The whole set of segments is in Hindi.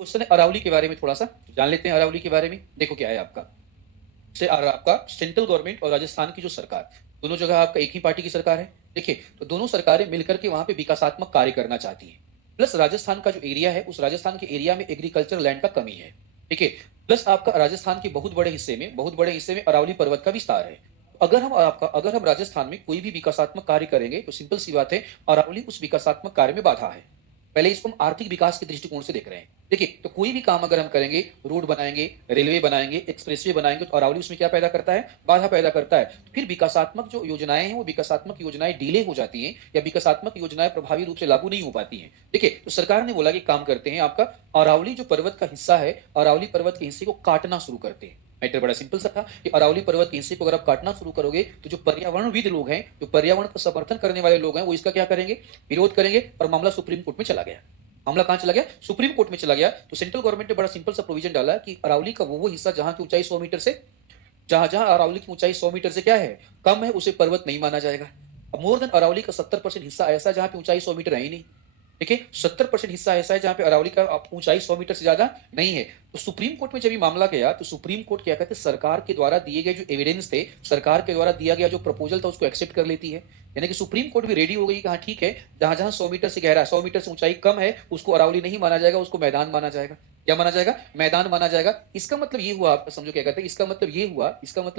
क्वेश्चन है अरावली के बारे में, थोड़ा सा जान लेते हैं अरावली के बारे में। देखो क्या है आपका से आपका सेंट्रल गवर्नमेंट और राजस्थान की जो सरकार, दोनों जगह आपका एक ही पार्टी की सरकार है। देखिए, तो दोनों सरकारें मिलकर के वहां पे विकासात्मक कार्य करना चाहती हैं। प्लस राजस्थान का जो एरिया है, उस राजस्थान के एरिया में एग्रीकल्चर लैंड का कमी है। ठीक है। प्लस आपका राजस्थान के बहुत बड़े हिस्से में अरावली पर्वत का विस्तार है। अगर हम राजस्थान में कोई भी विकासात्मक कार्य करेंगे तो सिंपल सी बात है, अरावली उस विकासात्मक कार्य में बाधा है। पहले इसको हम आर्थिक विकास के दृष्टिकोण से देख रहे हैं। देखिए, तो कोई भी काम अगर हम करेंगे, रोड बनाएंगे, रेलवे बनाएंगे, एक्सप्रेसवे बनाएंगे, तो अरावली उसमें क्या पैदा करता है? बाधा पैदा करता है। तो फिर विकासात्मक जो योजनाएं हैं, वो विकासात्मक योजनाएं डिले हो जाती हैं या विकासात्मक योजनाएं प्रभावी रूप से लागू नहीं हो पाती हैं। देखिए, तो सरकार ने बोला कि काम करते हैं, आपका अरावली जो पर्वत का हिस्सा है, अरावली पर्वत के हिस्से को काटना शुरू करते हैं। मैटर बड़ा सिंपल सा था कि अरावली पर्वत के हिस्से को अगर आप काटना शुरू करोगे, तो जो पर्यावरणविद लोग हैं, जो पर्यावरण का समर्थन करने वाले लोग हैं, वो इसका क्या करेंगे? विरोध करेंगे। और मामला सुप्रीम कोर्ट में चला गया। मामला कहां चला गया? सुप्रीम कोर्ट में चला गया। तो सेंट्रल गवर्नमेंट ने बड़ा सिंपल सा प्रोविजन डाला कि अरावली का वो हिस्सा जहां की ऊंचाई 100 मीटर से, जहां जहां अरावली की ऊंचाई 100 मीटर से क्या है, कम है, उसे पर्वत नहीं माना जाएगा। अब मोर देन अरावली का 70% हिस्सा ऐसा है जहां पे ऊंचाई 100 मीटर है ही नहीं। देखिए, 70% हिस्सा ऐसा है जहां पे अरावली का ऊंचाई 100 मीटर से ज्यादा नहीं है। तो सुप्रीम कोर्ट में जब ये मामला गया, तो सुप्रीम कोर्ट क्या कहते हैं, सरकार के द्वारा दिए गए जो एविडेंस थे, सरकार के द्वारा दिया गया जो प्रपोजल था, उसको एक्सेप्ट कर लेती है। यानी कि सुप्रीम कोर्ट भी रेडी हो गई कि हाँ ठीक है, जहां जहां 100 मीटर से गहरा, 100 मीटर से ऊंचाई कम है, उसको अरावली नहीं माना जाएगा, उसको मैदान माना जाएगा। क्या माना जाएगा? मैदान माना जाएगा। इसका मतलब ये हुआ, आपका समझो क्या कहते हैं, इसका मतलब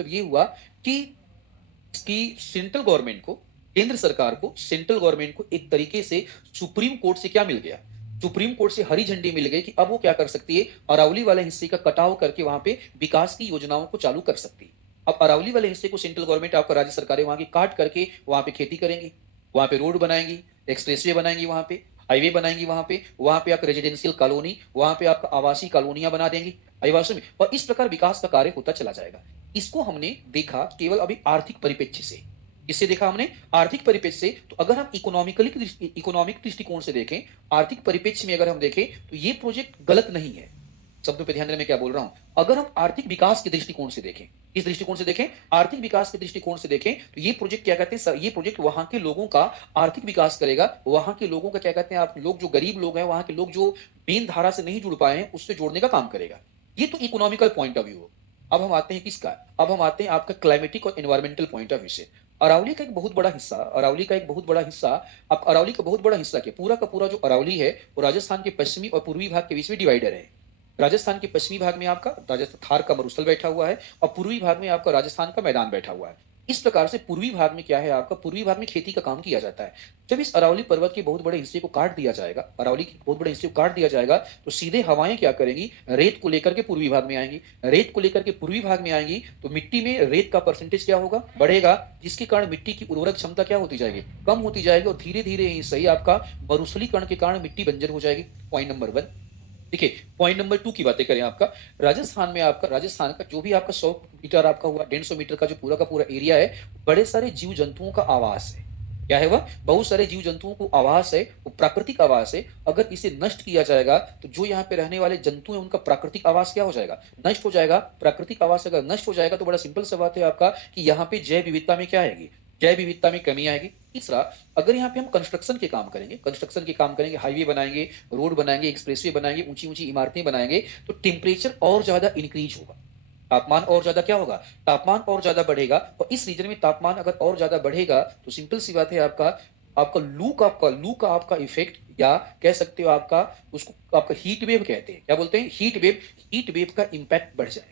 ये हुआ कि इसकी सेंट्रल गवर्नमेंट को, केंद्र सरकार को, सेंट्रल गवर्नमेंट को एक तरीके से सुप्रीम कोर्ट से क्या मिल गया? सुप्रीम कोर्ट से हरी झंडी मिल गई कि अब वो क्या कर सकती है, अरावली वाले हिस्से का कटाव करके वहां पे विकास की योजनाओं को चालू कर सकती है। अब अरावली वाले हिस्से को सेंट्रल गवर्नमेंट, आपका राज्य सरकारें वहां की काट करके वहां पे खेती करेंगी, वहां पे रोड बनाएंगी, एक्सप्रेसवे बनाएंगी, हाईवे बनाएंगी, वहां पे आप रेजिडेंशियल कॉलोनी, वहां पे आपका आवासीय कॉलोनियां बना देंगी आदिवासियों में, और इस प्रकार विकास का कार्य होता चला जाएगा। इसको हमने देखा केवल अभी आर्थिक परिप्रेक्ष्य से। इससे देखा हमने आर्थिक परिप्रेक्ष्य से। तो अगर हम इकोनॉमिक दृष्टिकोण से देखें, आर्थिक परिप्रेक्ष्य में अगर हम देखें, तो ये प्रोजेक्ट गलत नहीं है। शब्दों पे ध्यान देना मैं क्या बोल रहा हूं। अगर हम आर्थिक विकास के दृष्टिकोण से देखें, इस दृष्टिकोण से देखें, आर्थिक विकास के दृष्टिकोण से देखें, तो ये प्रोजेक्ट क्या कहते हैं, ये प्रोजेक्ट वहां के लोगों का आर्थिक विकास करेगा। वहां के लोगों का क्या कहते हैं, आप लोग जो गरीब लोग हैं, वहां के लोग जो मेन धारा से नहीं जुड़ पाए हैं, उससे जोड़ने का काम करेगा। ये तो इकोनॉमिकल पॉइंट ऑफ व्यू। अब हम आते हैं आपका क्लाइमेटिक और एनवायरमेंटल पॉइंट ऑफ व्यू से। अरावली का बहुत बड़ा हिस्सा क्या, पूरा का पूरा जो अरावली है, वो राजस्थान के पश्चिमी और पूर्वी भाग के बीच में डिवाइडर है। राजस्थान के पश्चिमी भाग में आपका राजस्थान थार का मरुस्थल बैठा हुआ है, और पूर्वी भाग में आपका राजस्थान का मैदान बैठा हुआ है। इस प्रकार से पूर्वी भाग में क्या है, आपका पूर्वी भाग में खेती का काम किया जाता है। जब इस अरावली पर्वत के बहुत बड़े हिस्से को काट दिया जाएगा, अरावली के बहुत बड़े हिस्से को काट दिया जाएगा, तो सीधे हवाएं क्या करेंगी, रेत को लेकर के पूर्वी भाग में आएंगी। रेत को लेकर के पूर्वी भाग में आएंगी, तो मिट्टी में रेत का परसेंटेज क्या होगा, बढ़ेगा, जिसके कारण मिट्टी की उर्वरक क्षमता क्या होती जाएगी, कम होती जाएगी, और धीरे धीरे ही सही आपका मरुस्थलीकरण के कारण मिट्टी बंजर हो जाएगी। Point number 1। देखिए, पॉइंट नंबर 2 की बातें करें, राजस्थान का जो भी आपका 100 मीटर आपका हुआ, 150 मीटर का जो पूरा का पूरा एरिया है, बड़े सारे जीव जंतुओं का आवास है। क्या है वह? बहुत सारे जीव जंतुओं को आवास है, वो प्राकृतिक आवास है। अगर इसे नष्ट किया जाएगा, तो जो यहाँ पे रहने वाले जंतु हैं, उनका प्राकृतिक आवास क्या हो जाएगा, नष्ट हो जाएगा। प्राकृतिक आवास अगर नष्ट हो जाएगा, तो बड़ा सिंपल सा बात है आपका कि यहाँ पे जैव विविधता में क्या आएगी, जैव विविधता में कमी आएगी। तीसरा, अगर यहाँ पे हम कंस्ट्रक्शन के काम करेंगे, हाईवे बनाएंगे, रोड बनाएंगे, एक्सप्रेसवे बनाएंगे, ऊंची ऊंची इमारतें बनाएंगे, तो टेम्परेचर और ज्यादा इंक्रीज होगा, तापमान और ज्यादा क्या होगा, तापमान और ज्यादा बढ़ेगा। और इस रीजन में तापमान अगर और ज्यादा बढ़ेगा, तो सिंपल सी बात है, आपका आपका लू का आपका इफेक्ट, या कह सकते हो आपका, उसको आपका हीट वेव कहते हैं। क्या बोलते हैं? हीट वेव का इंपैक्ट बढ़ जाएगा।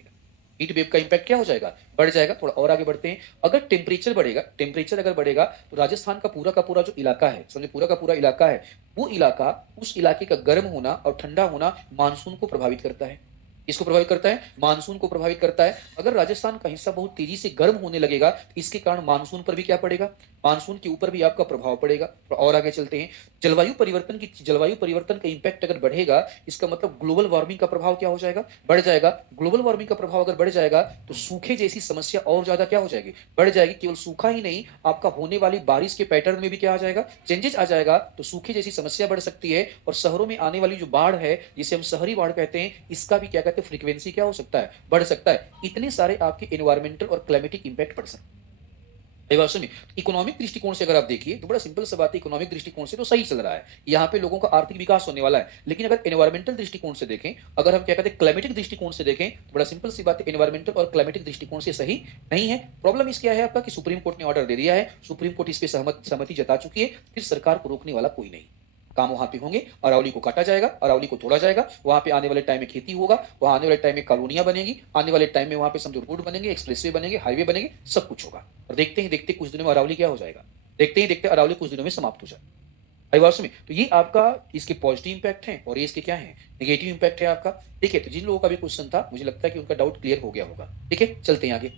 हीट वेव का इंपैक्ट क्या हो जाएगा, बढ़ जाएगा। थोड़ा और आगे बढ़ते हैं। अगर टेम्परेचर अगर बढ़ेगा, तो राजस्थान का पूरा जो इलाका है, समझे, पूरा का पूरा इलाका है, वो इलाका, उस इलाके का गर्म होना और ठंडा होना मानसून को प्रभावित करता है। इसको प्रभावित करता है, मानसून को प्रभावित करता है। अगर राजस्थान का हिस्सा बहुत तेजी से गर्म होने लगेगा, तो इसके कारण मानसून पर भी क्या पड़ेगा, मानसून के ऊपर भी आपका प्रभाव पड़ेगा। और आगे चलते हैं। जलवायु परिवर्तन का इंपैक्ट अगर बढ़ेगा, इसका मतलब ग्लोबल वार्मिंग का प्रभाव क्या हो जाएगा, बढ़ जाएगा। ग्लोबल वार्मिंग का प्रभाव अगर बढ़ जाएगा, तो सूखे जैसी समस्या और ज्यादा क्या हो जाएगी, बढ़ जाएगी। केवल सूखा ही नहीं, आपका होने वाली बारिश के पैटर्न में भी क्या आ जाएगा, चेंजेस आ जाएगा। तो सूखे जैसी समस्या बढ़ सकती है, और शहरों में आने वाली जो बाढ़ है, जिसे हम शहरी बाढ़ कहते हैं, इसका भी क्या कहते हैं, फ्रीक्वेंसी क्या हो सकता है, बढ़ सकता है। इतने सारे आपके एनवायरमेंटल और क्लाइमेटिक इंपैक्ट पड़ सकते हैं। सही बात सुनिए, इकोनॉमिक दृष्टिकोण से अगर आप देखिए, तो बड़ा सिंपल सा बात है, इकोनॉमिक दृष्टिकोण से तो सही चल रहा है। यहाँ पे लोगों का आर्थिक विकास होने वाला है। लेकिन अगर एनवायरमेंटल दृष्टिकोण से देखें, अगर हम क्या कहते हैं क्लाइमेटिक दृष्टिकोण से देखें, तो बड़ा सिंपल सी बात है, एनवायरमेंटल और क्लाइमेटिक दृष्टिकोण से सही नहीं है। प्रॉब्लम इस क्या है आपका कि सुप्रीम कोर्ट ने ऑर्डर दे दिया है, सुप्रीम कोर्ट इस पे सहमति जता चुकी है, फिर सरकार को रोकने वाला कोई नहीं। काम वहाँ पे होंगे, अरावली को काटा जाएगा, अरावली को तोड़ा जाएगा, वहाँ पे आने वाले टाइम में खेती होगा, वहाँ आने वाले टाइम में कॉलोनियाँ बनेगी, आने वाले टाइम में वहाँ पे समझो रोड बनेंगे, एक्सप्रेसवे बनेंगे, हाईवे बनेंगे, सब कुछ होगा। और देखते ही देखते कुछ दिनों में अरावली क्या हो जाएगा? देखते ही देखते अरावली कुछ दिनों में समाप्त हो जाएगा। आई बात समझ में? तो ये आपका इसके पॉजिटिव इम्पैक्ट है और ये इसके क्या है? नेगेटिव इम्पैक्ट है आपका। ठीक है, तो जिन लोगों का भी क्वेश्चन था, मुझे लगता है कि उनका डाउट क्लियर हो गया होगा। ठीक है, चलते हैं आगे।